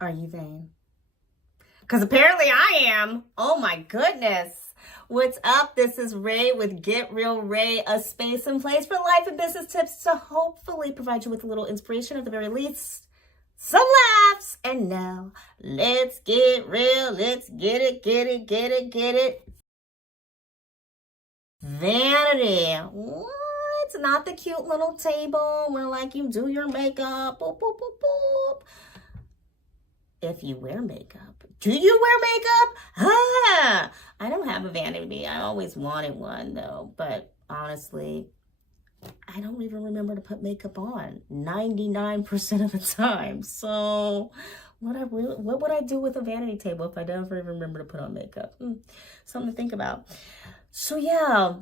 Are you vain? Because apparently I am. Oh my goodness. What's up? This is Ray with Get Real Ray, a space and place for life and business tips to hopefully provide you with a little inspiration, at the very least, some laughs. And now, let's get real. Let's get it. Vanity. What? Not the cute little table where like you do your makeup. Boop, boop, boop, boop. If you wear makeup. Do you wear makeup? I don't have a vanity. I always wanted one though, but honestly, I don't even remember to put makeup on 99% of the time. So what would I do with a vanity table if I never even remember to put on makeup? Something to think about. So yeah,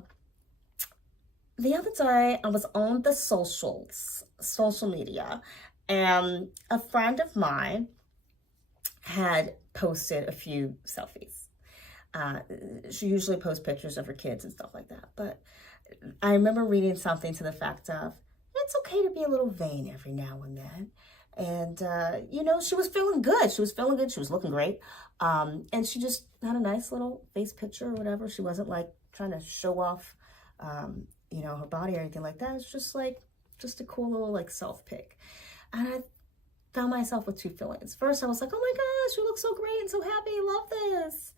the other day I was on the social media, and a friend of mine had posted a few selfies. She usually posts pictures of her kids and stuff like that. But I remember reading something to the fact of, it's okay to be a little vain every now and then. And, she was feeling good. She was looking great. And she just had a nice little face picture or whatever. She wasn't like trying to show off, her body or anything like that. It's just a cool little like self pic. And I found myself with two feelings. First, I was like, oh my gosh, you look so great and so happy. Love this.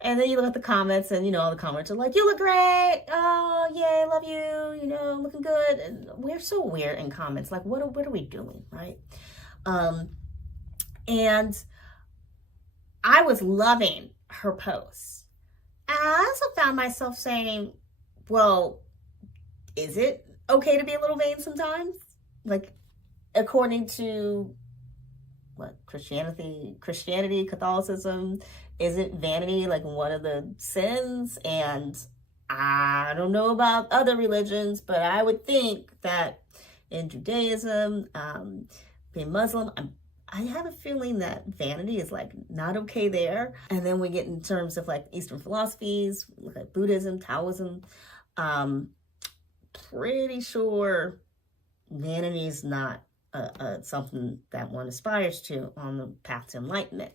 And then you look at the comments and, all the comments are like, you look great. Oh, yay, love you. Looking good. And we're so weird in comments. Like, what are we doing, right? And I was loving her posts. And I also found myself saying, well, is it okay to be a little vain sometimes? Like, according to Christianity, Catholicism, isn't vanity like one of the sins? And I don't know about other religions, but I would think that in Judaism, being Muslim, I have a feeling that vanity is like not okay there. And then we get in terms of like Eastern philosophies, like Buddhism, Taoism, pretty sure vanity is not something that one aspires to on the path to enlightenment.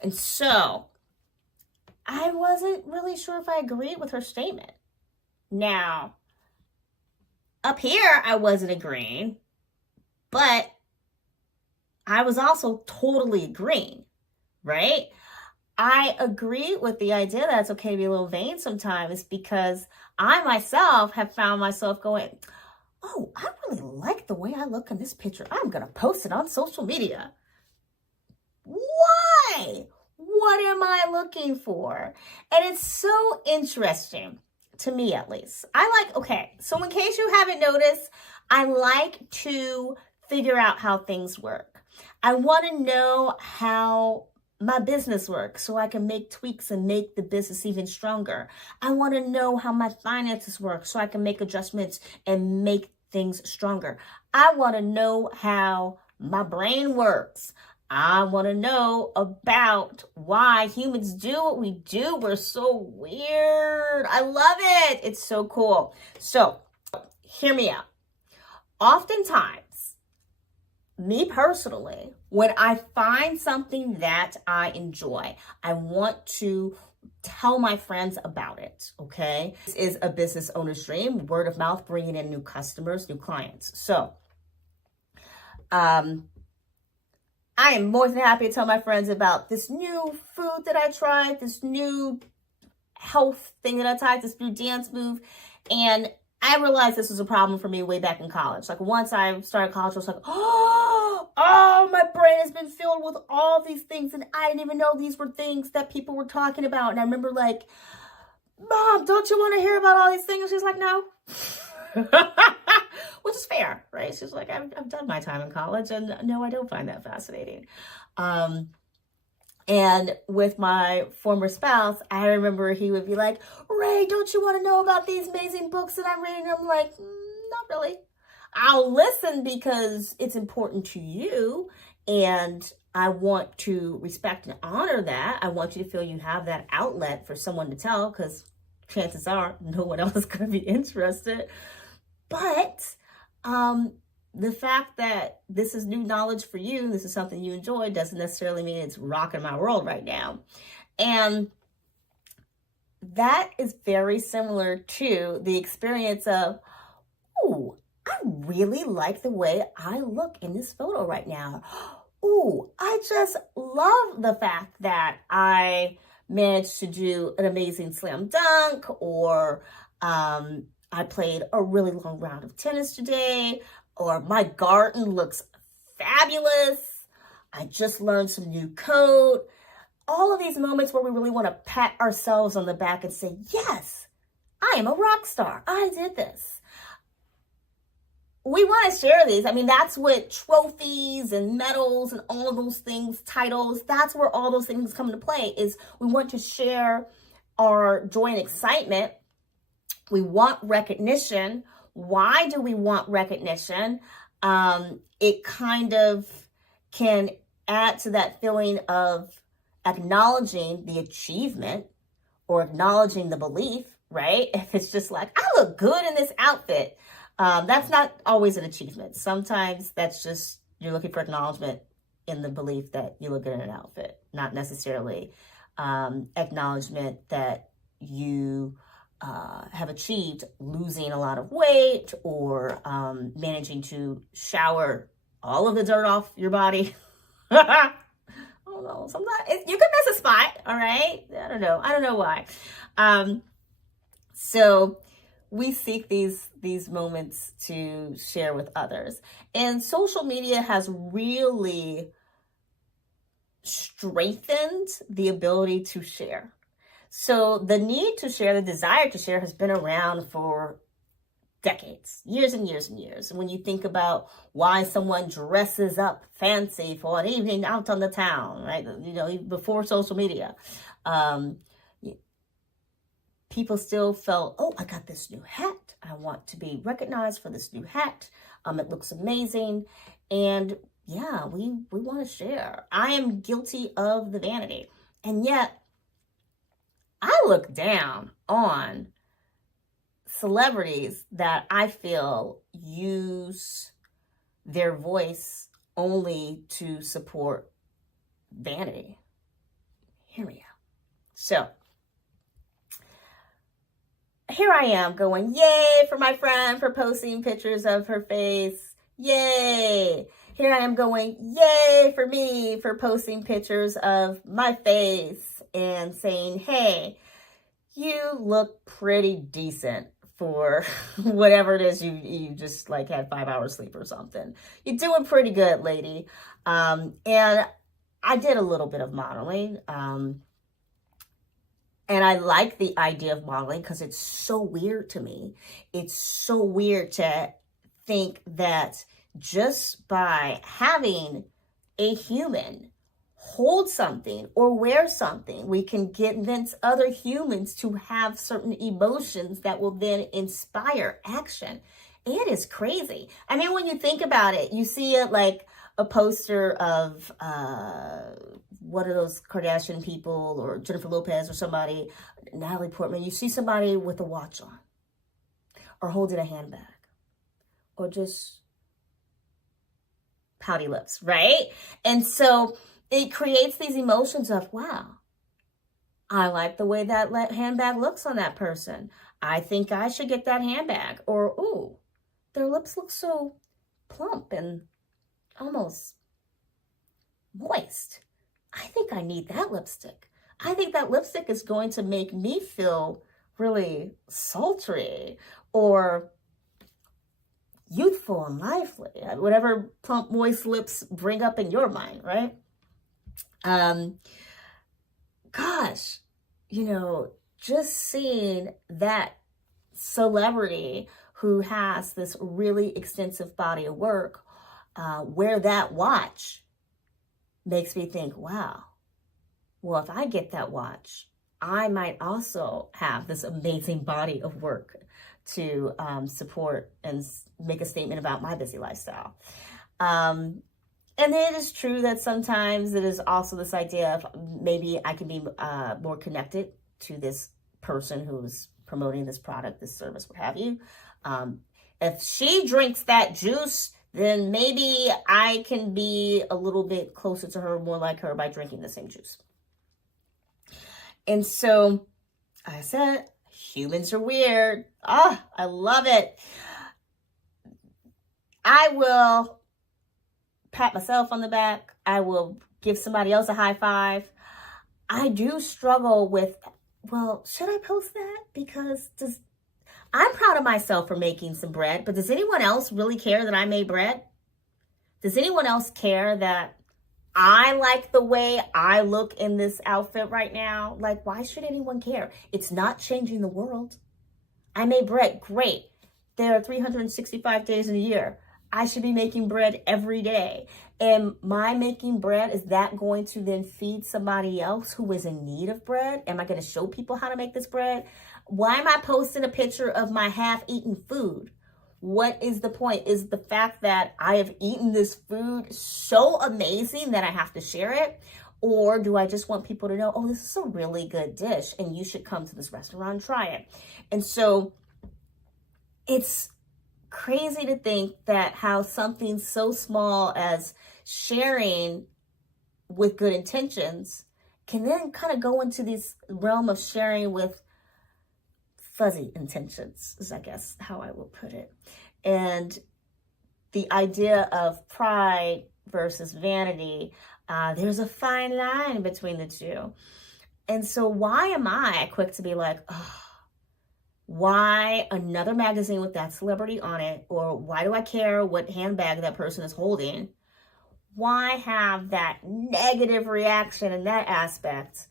And so I wasn't really sure if I agreed with her statement. Now, up here, I wasn't agreeing, but I was also totally agreeing, right? I agree with the idea that it's okay to be a little vain sometimes, because I myself have found myself going, oh, I really like the way I look in this picture. I'm going to post it on social media. Why? What am I looking for? And it's so interesting, to me at least. So in case you haven't noticed, I like to figure out how things work. I want to know how my business works so I can make tweaks and make the business even stronger. I want to know how my finances work so I can make adjustments and make things stronger. I want to know how my brain works. I want to know about why humans do what we do. We're so weird. I love it. It's so cool. So, hear me out. Oftentimes, me personally, when I find something that I enjoy, I want to tell my friends about it, okay? This is a business owner's dream, word of mouth, bringing in new customers, new clients. So, I am more than happy to tell my friends about this new food that I tried, this new health thing that I tried, this new dance move. And I realized this was a problem for me way back in college. Like once I started college, I was like, oh, my brain has been filled with all these things. And I didn't even know these were things that people were talking about. And I remember like, Mom, don't you want to hear about all these things? And she's like, no. Which is fair, right? She's like, I've done my time in college, and no, I don't find that fascinating. And with my former spouse, I remember he would be like, Ray, don't you want to know about these amazing books that I'm reading? I'm like, not really. I'll listen because it's important to you, and I want to respect and honor that. I want you to feel you have that outlet for someone to tell, because chances are no one else is going to be interested. But the fact that this is new knowledge for you, this is something you enjoy, doesn't necessarily mean it's rocking my world right now. And that is very similar to the experience of, ooh, I really like the way I look in this photo right now. Ooh, I just love the fact that I managed to do an amazing slam dunk, or I played a really long round of tennis today, or my garden looks fabulous. I just learned some new code. All of these moments where we really want to pat ourselves on the back and say, yes, I am a rock star. I did this. We want to share these. I mean, that's what trophies and medals and all of those things, titles, that's where all those things come into play, is we want to share our joy and excitement. We want recognition. Why do we want recognition? It kind of can add to that feeling of acknowledging the achievement or acknowledging the belief, right? If it's just like, I look good in this outfit, that's not always an achievement. Sometimes that's just, you're looking for acknowledgement in the belief that you look good in an outfit, not necessarily acknowledgement that you have achieved losing a lot of weight, or managing to shower all of the dirt off your body. I don't know. Sometimes you could miss a spot. All right. I don't know why. So we seek these moments to share with others, and social media has really strengthened the ability to share. So the need to share, the desire to share, has been around for decades, years and years and years. And when you think about why someone dresses up fancy for an evening out on the town, right? You know, before social media, people still felt, oh, I got this new hat. I want to be recognized for this new hat. It looks amazing. And yeah, we want to share. I am guilty of the vanity. And yet, I look down on celebrities that I feel use their voice only to support vanity. Hear me out. So, here I am going, yay for my friend for posting pictures of her face. Yay. Here I am going, yay for me for posting pictures of my face and saying, hey, you look pretty decent for whatever it is you just like had 5 hours sleep or something. You're doing pretty good, lady. And I did a little bit of modeling. And I like the idea of modeling because it's so weird to me. It's so weird to think that just by having a human hold something or wear something, we can convince other humans to have certain emotions that will then inspire action. It is crazy. I mean, when you think about it, you see it like a poster of one of those Kardashian people or Jennifer Lopez or somebody, Natalie Portman. You see somebody with a watch on or holding a handbag or just pouty lips, right? And so it creates these emotions of, wow, I like the way that handbag looks on that person. I think I should get that handbag. Or, ooh, their lips look so plump and almost moist. I think I need that lipstick. I think that lipstick is going to make me feel really sultry or youthful and lively. Whatever plump, moist lips bring up in your mind, right? Gosh, you know, just seeing that celebrity who has this really extensive body of work wear that watch makes me think, wow, well, if I get that watch, I might also have this amazing body of work to support and make a statement about my busy lifestyle. And it is true that sometimes it is also this idea of maybe I can be more connected to this person who's promoting this product, this service, what have you. If she drinks that juice, then maybe I can be a little bit closer to her, more like her, by drinking the same juice. And so I said, humans are weird. Ah, I love it. I will pat myself on the back. I will give somebody else a high five. I do struggle with, well, should I post that? Because I'm proud of myself for making some bread, but does anyone else really care that I made bread? Does anyone else care that I like the way I look in this outfit right now? Like, why should anyone care? It's not changing the world. I made bread. Great. There are 365 days in a year. I should be making bread every day. And my making bread, is that going to then feed somebody else who is in need of bread? Am I going to show people how to make this bread? Why am I posting a picture of my half-eaten food? What is the point? Is the fact that I have eaten this food so amazing that I have to share it? Or do I just want people to know, oh, this is a really good dish and you should come to this restaurant and try it? And so it's crazy to think that how something so small as sharing with good intentions can then kind of go into this realm of sharing with fuzzy intentions, is I guess how I will put it. And the idea of pride versus vanity, there's a fine line between the two. And so why am I quick to be like, oh, why another magazine with that celebrity on it? Or why do I care what handbag that person is holding? Why have that negative reaction in that aspect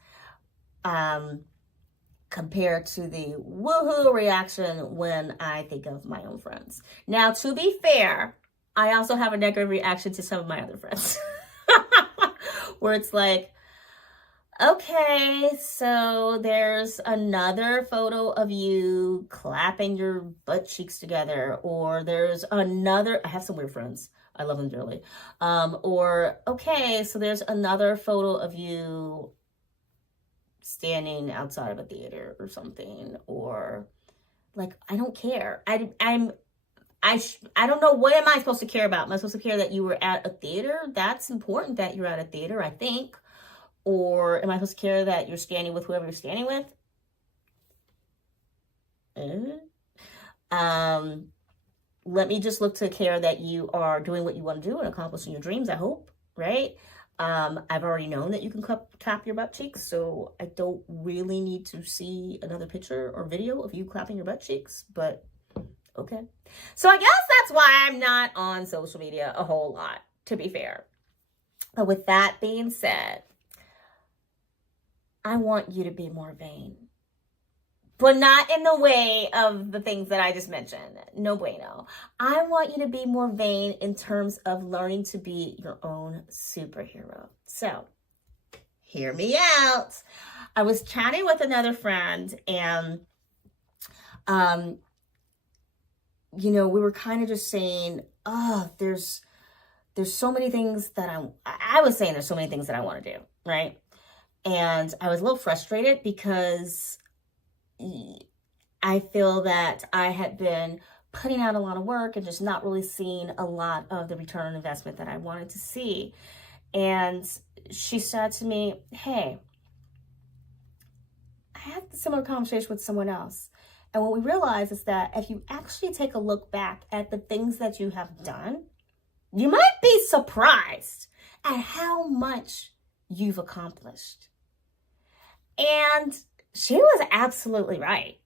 compared to the woohoo reaction when I think of my own friends? Now, to be fair, I also have a negative reaction to some of my other friends where it's like, okay, so there's another photo of you clapping your butt cheeks together, or there's another, I have some weird friends, I love them dearly, or okay, so there's another photo of you standing outside of a theater or something, or like, I don't care. I don't know, what am I supposed to care about? Am I supposed to care that you were at a theater? That's important that you're at a theater, I think. Or am I supposed to care that you're standing with whoever you're standing with? Let me just look to care that you are doing what you want to do and accomplishing your dreams, I hope, right? I've already known that you can tap your butt cheeks, so I don't really need to see another picture or video of you clapping your butt cheeks, but okay. So I guess that's why I'm not on social media a whole lot, to be fair. But with that being said, I want you to be more vain, but not in the way of the things that I just mentioned. No bueno. I want you to be more vain in terms of learning to be your own superhero. So, hear me out. I was chatting with another friend, and, we were kind of just saying, oh, there's so many things that I was saying there's so many things that I want to do, right? And I was a little frustrated because I feel that I had been putting out a lot of work and just not really seeing a lot of the return on investment that I wanted to see. And she said to me, hey, I had a similar conversation with someone else. And what we realized is that if you actually take a look back at the things that you have done, you might be surprised at how much you've accomplished. And she was absolutely right.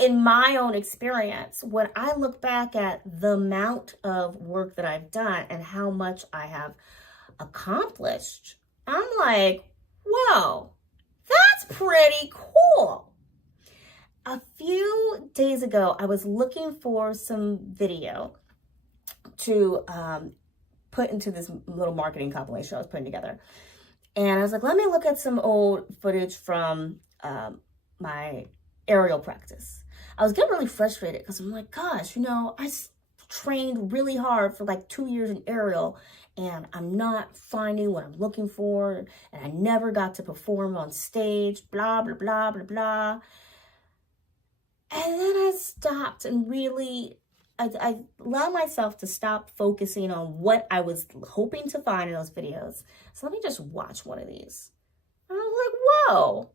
In my own experience, when I look back at the amount of work that I've done and how much I have accomplished, I'm like, whoa, that's pretty cool. A few days ago, I was looking for some video to put into this little marketing compilation I was putting together. And I was like, let me look at some old footage from my aerial practice. I was getting really frustrated because I'm like, gosh, I trained really hard for like 2 years in aerial, and I'm not finding what I'm looking for, and I never got to perform on stage, blah, blah, blah, blah, blah. And then I stopped and really I allow myself to stop focusing on what I was hoping to find in those videos. So let me just watch one of these. And I was like, whoa,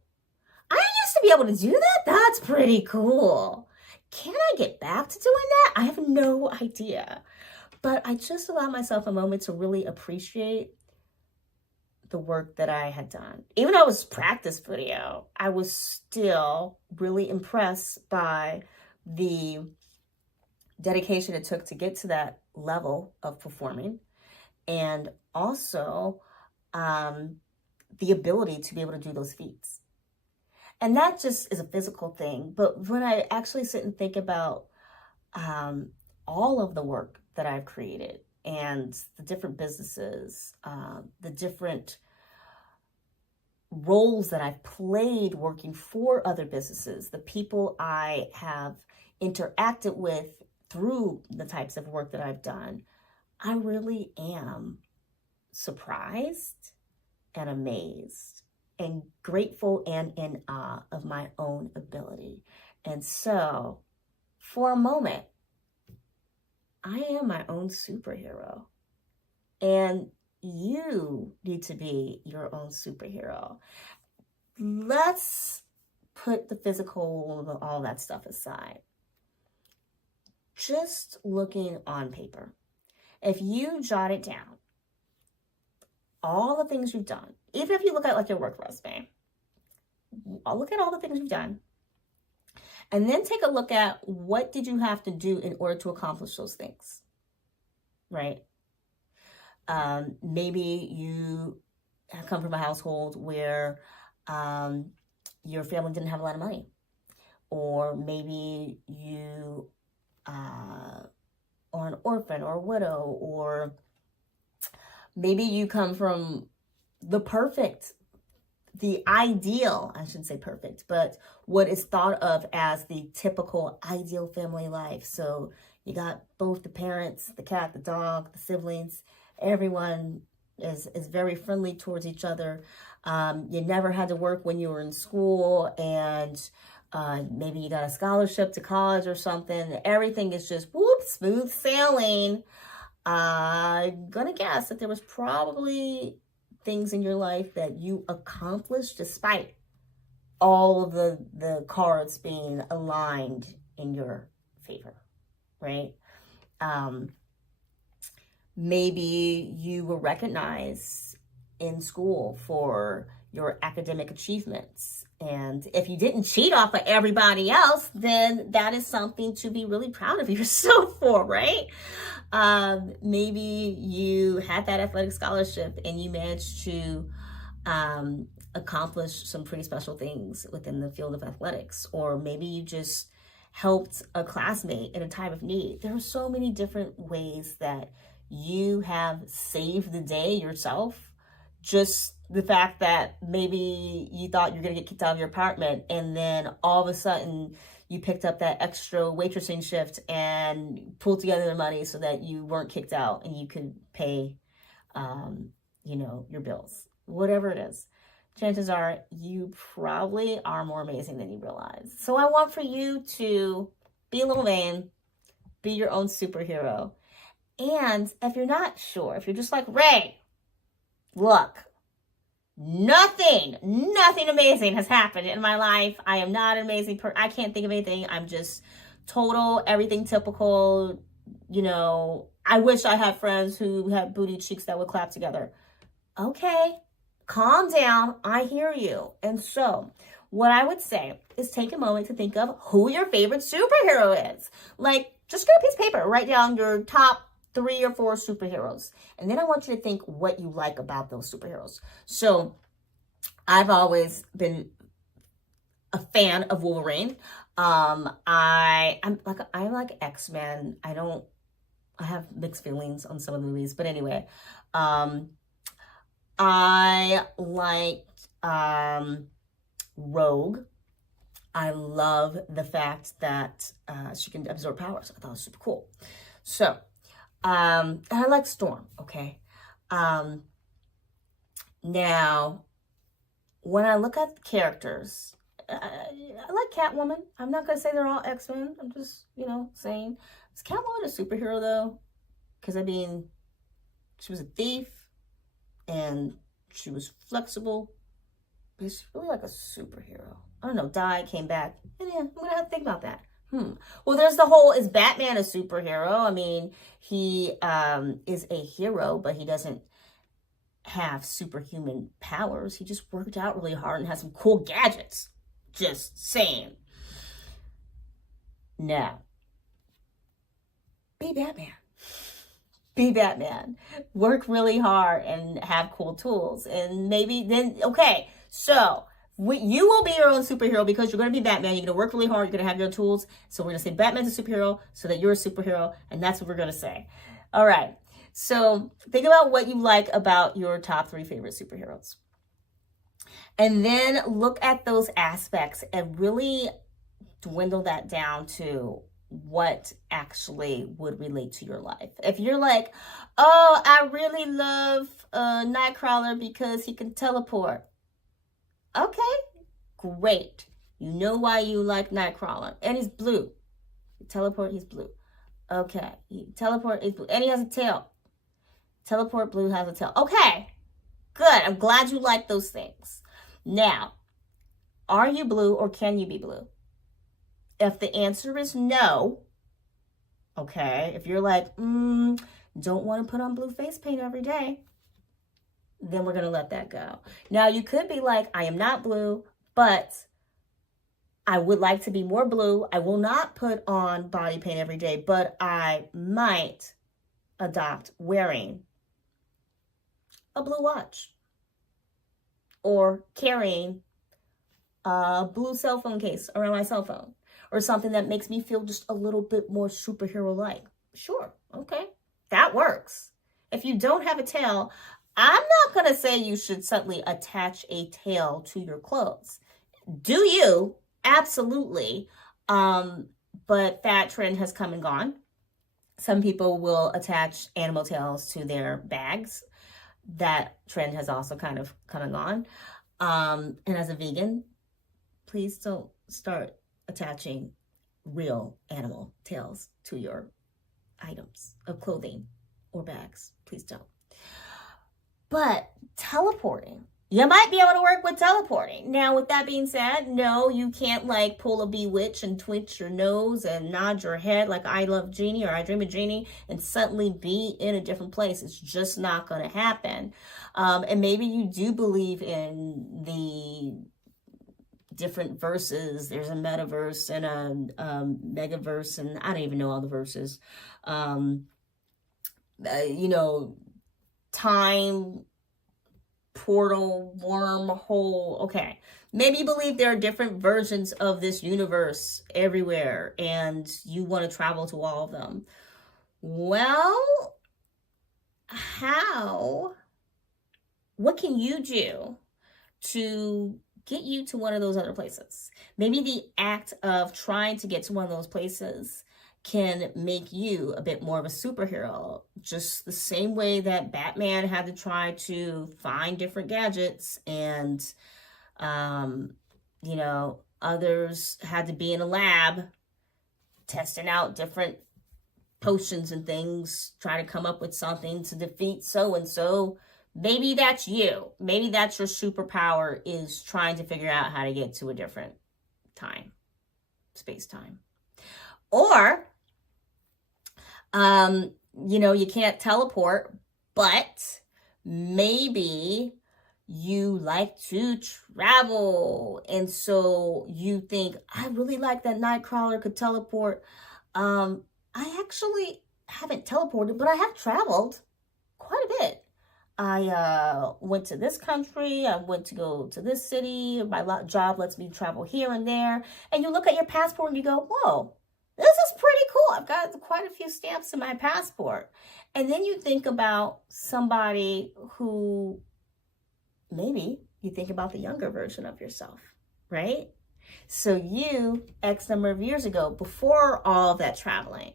I used to be able to do that? That's pretty cool. Can I get back to doing that? I have no idea. But I just allowed myself a moment to really appreciate the work that I had done. Even though it was practice video, I was still really impressed by the dedication it took to get to that level of performing, and also the ability to be able to do those feats. And that just is a physical thing. But when I actually sit and think about all of the work that I've created and the different businesses, the different roles that I've played working for other businesses, the people I have interacted with through the types of work that I've done, I really am surprised and amazed and grateful and in awe of my own ability. And so, for a moment, I am my own superhero. And you need to be your own superhero. Let's put the physical, all that stuff aside. Just looking on paper. If you jot it down, all the things you've done, even if you look at like your work resume, I'll look at all the things you've done, and then take a look at what did you have to do in order to accomplish those things, right? Maybe you come from a household where your family didn't have a lot of money, or maybe you are an orphan or a widow, or maybe you come from the ideal, I shouldn't say perfect, but what is thought of as the typical ideal family life. So you got both the parents, the cat, the dog, the siblings, everyone is very friendly towards each other. You never had to work when you were in school, and maybe you got a scholarship to college or something. Everything is just whoop, smooth sailing. I'm gonna guess that there was probably things in your life that you accomplished despite all of the cards being aligned in your favor, right? Maybe you were recognized in school for your academic achievements. And if you didn't cheat off of everybody else, then that is something to be really proud of yourself for, right? Maybe you had that athletic scholarship and you managed to accomplish some pretty special things within the field of athletics. Or maybe you just helped a classmate in a time of need. There are so many different ways that you have saved the day yourself. Just the fact that maybe you thought you're going to get kicked out of your apartment, and then all of a sudden you picked up that extra waitressing shift and pulled together the money so that you weren't kicked out and you could pay, your bills. Whatever it is, chances are you probably are more amazing than you realize. So I want for you to be a little vain, be your own superhero. And if you're not sure, if you're just like, Ray, look, nothing amazing has happened in my life. I am not an amazing person. I can't think of anything. I'm just total, everything typical. I wish I had friends who had booty cheeks that would clap together. Okay, calm down. I hear you. And so what I would say is take a moment to think of who your favorite superhero is. Like, just get a piece of paper, write down your top 3 or 4 superheroes. And then I want you to think what you like about those superheroes. So I've always been a fan of Wolverine. I'm like X-Men. I have mixed feelings on some of the movies, but anyway, I liked Rogue. I love the fact that she can absorb powers. I thought it was super cool. So and I like Storm, okay? Now, when I look at the characters, I like Catwoman. I'm not going to say they're all X-Men. I'm just, saying. Is Catwoman a superhero, though? Because, I mean, she was a thief, and she was flexible. But she's really like a superhero. I don't know, died, came back. And yeah, I'm going to have to think about that. Well, there's the whole, is Batman a superhero? I mean, he is a hero, but he doesn't have superhuman powers. He just worked out really hard and has some cool gadgets. Just saying. Now, be Batman. Be Batman. Work really hard and have cool tools. And maybe then, okay, so you will be your own superhero because you're going to be Batman. You're going to work really hard. You're going to have your tools. So we're going to say Batman's a superhero so that you're a superhero. And that's what we're going to say. All right. So think about what you like about your top 3 favorite superheroes. And then look at those aspects and really dwindle that down to what actually would relate to your life. If you're like, oh, I really love Nightcrawler because he can teleport. Okay, great. You know why you like Nightcrawler. And he's blue. You teleport, he's blue. Okay, you teleport, he's blue. And he has a tail. Teleport, blue, has a tail. Okay, good. I'm glad you like those things. Now, are you blue or can you be blue? If the answer is no, okay, if you're like, don't want to put on blue face paint every day, then we're going to let that go. Now, you could be like, I am not blue, but I would like to be more blue. I will not put on body paint every day, but I might adopt wearing a blue watch or carrying a blue cell phone case around my cell phone or something that makes me feel just a little bit more superhero-like. Sure, okay, that works. If you don't have a tail, I'm not going to say you should suddenly attach a tail to your clothes. Do you? Absolutely. But that trend has come and gone. Some people will attach animal tails to their bags. That trend has also kind of come and gone. And as a vegan, please don't start attaching real animal tails to your items of clothing or bags. Please don't. But teleporting, you might be able to work with teleporting. Now, with that being said, no, you can't like pull a bewitch and twitch your nose and nod your head like I love Jeannie or I dream of Jeannie and suddenly be in a different place. It's just not going to happen. And maybe you do believe in the different verses. There's a metaverse and a megaverse, and I don't even know all the verses. Time portal, wormhole. Okay, maybe you believe there are different versions of this universe everywhere and you want to travel to all of them. Well, what can you do to get you to one of those other places? Maybe the act of trying to get to one of those places can make you a bit more of a superhero, just the same way that Batman had to try to find different gadgets and, others had to be in a lab testing out different potions and things, trying to come up with something to defeat so-and-so. Maybe that's you. Maybe that's your superpower, is trying to figure out how to get to a different time, space-time. Or, you can't teleport, but maybe you like to travel. And so you think, I really like that Nightcrawler could teleport. I actually haven't teleported, but I have traveled quite a bit. I went to this country. I went to go to this city. My job lets me travel here and there. And you look at your passport and you go, whoa, this is pretty cool. I've got quite a few stamps in my passport. And then you think about somebody who, maybe you think about the younger version of yourself, right? So you, X number of years ago, before all that traveling,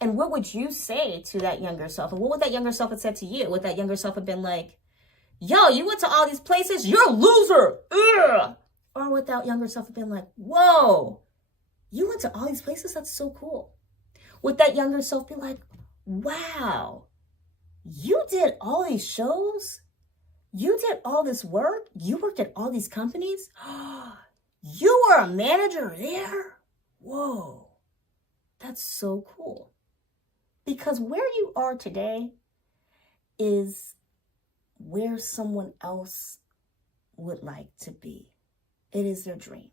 and what would you say to that younger self? And what would that younger self have said to you? Would that younger self have been like, yo, you went to all these places? You're a loser. Ugh. Or would that younger self have been like, whoa, you went to all these places? That's so cool. Would that younger self be like, wow, you did all these shows? You did all this work? You worked at all these companies? You were a manager there? Whoa, that's so cool. Because where you are today is where someone else would like to be. It is their dream.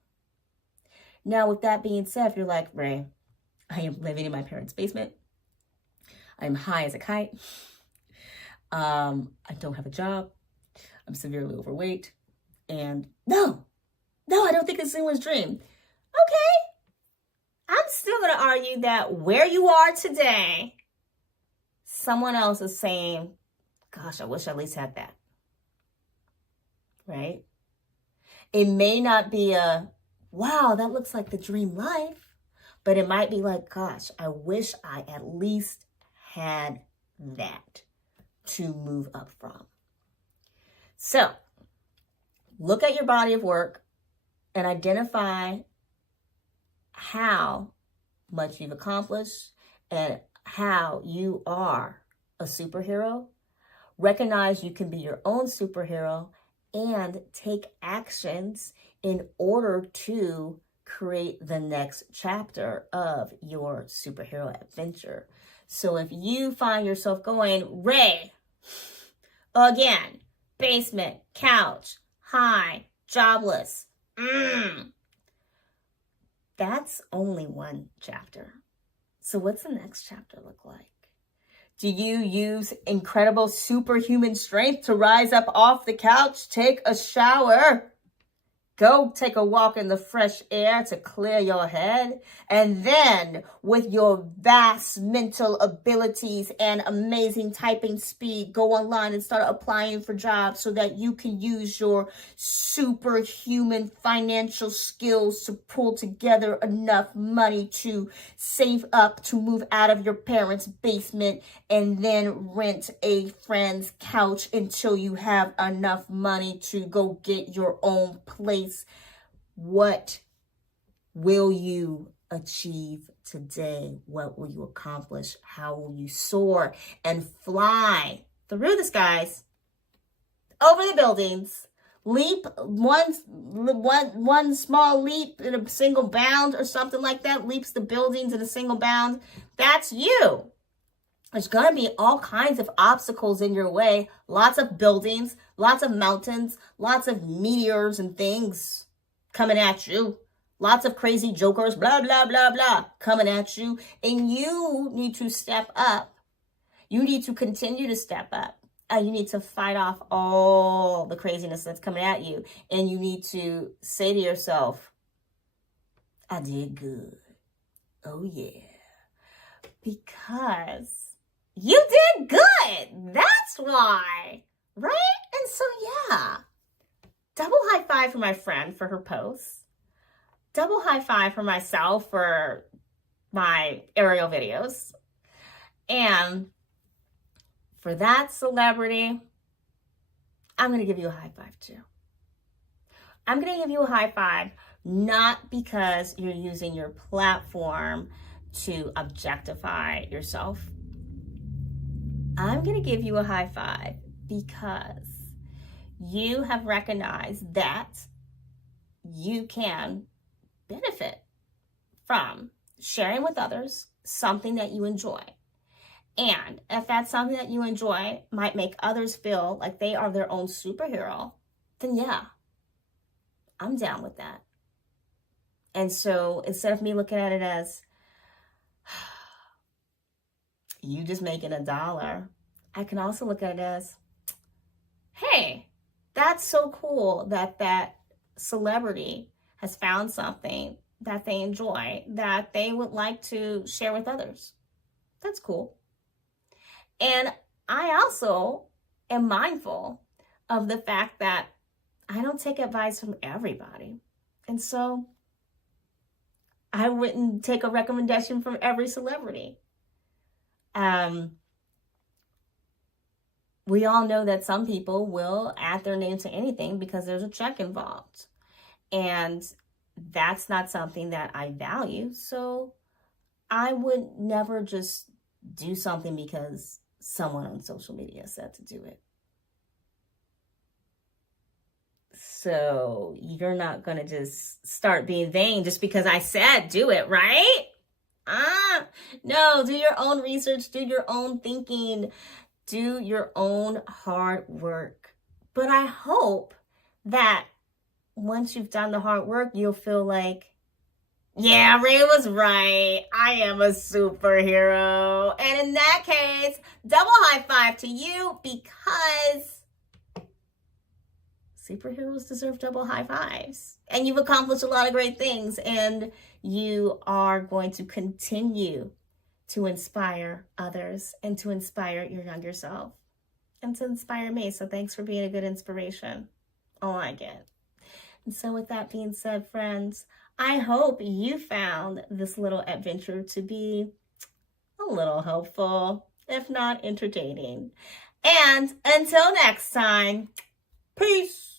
Now, with that being said, if you're like, Ray, I am living in my parents' basement. I'm high as a kite. I don't have a job. I'm severely overweight. And no, I don't think it's anyone's dream. Okay. I'm still going to argue that where you are today, someone else is saying, gosh, I wish I at least had that. Right? It may not be a, wow, that looks like the dream life. But it might be like, gosh, I wish I at least had that to move up from. So, look at your body of work and identify how much you've accomplished and how you are a superhero. Recognize you can be your own superhero and take actions in order to create the next chapter of your superhero adventure. So if you find yourself going, Ray, again, basement, couch, high, jobless, that's only one chapter. So what's the next chapter look like? Do you use incredible superhuman strength to rise up off the couch, take a shower, go take a walk in the fresh air to clear your head, and then with your vast mental abilities and amazing typing speed, go online and start applying for jobs so that you can use your superhuman financial skills to pull together enough money to save up to move out of your parents' basement and then rent a friend's couch until you have enough money to go get your own place. What will you achieve today? What will you accomplish? How will you soar and fly through the skies, over the buildings, leap one small leap in a single bound or something like that, leaps the buildings in a single bound? That's you. There's going to be all kinds of obstacles in your way, lots of buildings, lots of mountains, lots of meteors and things coming at you, lots of crazy jokers, blah, blah, blah, blah, coming at you. And you need to step up. You need to continue to step up. You need to fight off all the craziness that's coming at you. And you need to say to yourself, I did good. Oh, yeah. Because you did good. That's why. Right? And so, yeah. Double high five for my friend for her post. Double high five for myself for my aerial videos. And for that celebrity, I'm going to give you a high five too. I'm going to give you a high five not because you're using your platform to objectify yourself. I'm going to give you a high five because you have recognized that you can benefit from sharing with others something that you enjoy. And if that's something that you enjoy might make others feel like they are their own superhero, then yeah, I'm down with that. And so instead of me looking at it as you just making $1, I can also look at it as, hey, that's so cool that that celebrity has found something that they enjoy, that they would like to share with others. That's cool. And I also am mindful of the fact that I don't take advice from everybody. And so I wouldn't take a recommendation from every celebrity. We all know that some people will add their name to anything because there's a check involved. And that's not something that I value. So I would never just do something because someone on social media said to do it. So you're not going to just start being vain just because I said do it, right? No, do your own research, do your own thinking, do your own hard work. But I hope that once you've done the hard work, you'll feel like, yeah, Ray was right. I am a superhero. And in that case, double high five to you, because superheroes deserve double high fives. And you've accomplished a lot of great things, and you are going to continue to inspire others and to inspire your younger self and to inspire me. So thanks for being a good inspiration. I like it. And so with that being said, friends, I hope you found this little adventure to be a little helpful, if not entertaining. And until next time, peace.